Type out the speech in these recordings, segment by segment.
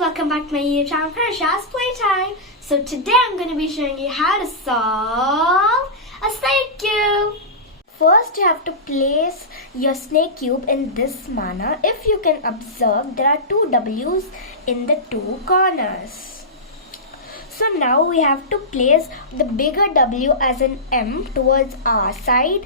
welcome back to my YouTube channel, Prasha's Playtime. So today I'm going to be showing you how to solve a snake cube. First you have to place your snake cube in this manner. If you can observe, there are two W's in the two corners. So now we have to place the bigger W as an M towards our side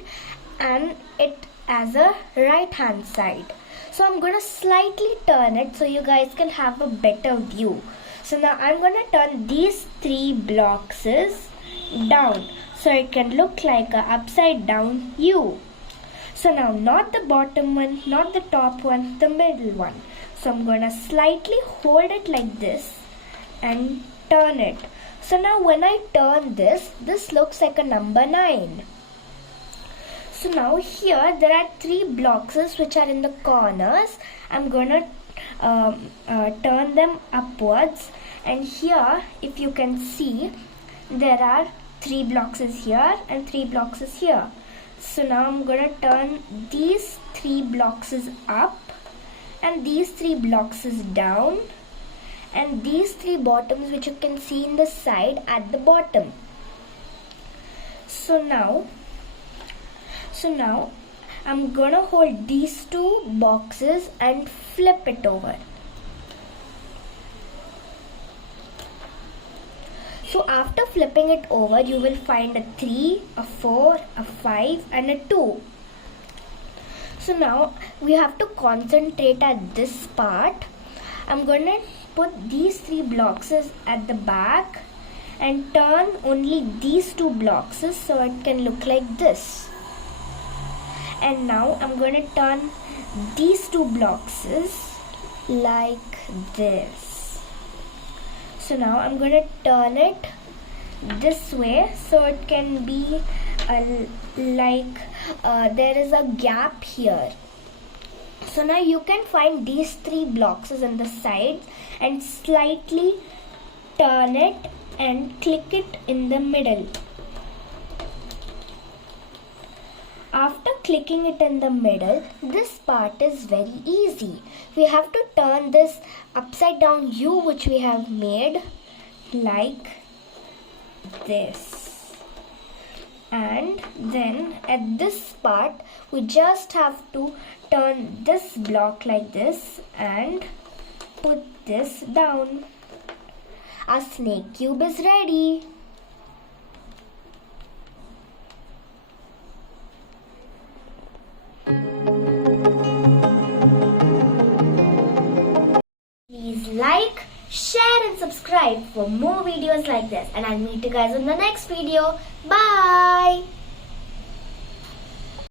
and it as a right hand side. So I'm going to slightly turn it so you guys can have a better view. So now I'm going to turn these three blocks down so it can look like a upside down U. So now not the bottom one, not the top one, the middle one. So I'm going to slightly hold it like this and turn it. So now when I turn this looks like a number 9. So now here there are three blocks which are in the corners. I'm going to turn them upwards, and here if you can see there are three blocks here and three blocks here. So now I'm going to turn these three blocks up and these three blocks down and these three bottoms which you can see in the side at the bottom. So now I'm gonna hold these two boxes and flip it over. So after flipping it over, you will find a 3, a 4, a 5 and a 2. So now we have to concentrate at this part. I'm gonna put these three blocks at the back and turn only these two blocks so it can look like this. And now I'm going to turn these two blocks like this. So now I'm going to turn it this way so it can be there is a gap here. So now you can find these three blocks in the sides and slightly turn it and click it in the middle. After clicking it in the middle, this part is very easy. We have to turn this upside down U which we have made like this. And then at this part, we just have to turn this block like this and put this down. Our snake cube is ready. Please like, share and subscribe for more videos like this, and I'll meet you guys in the next video. Bye!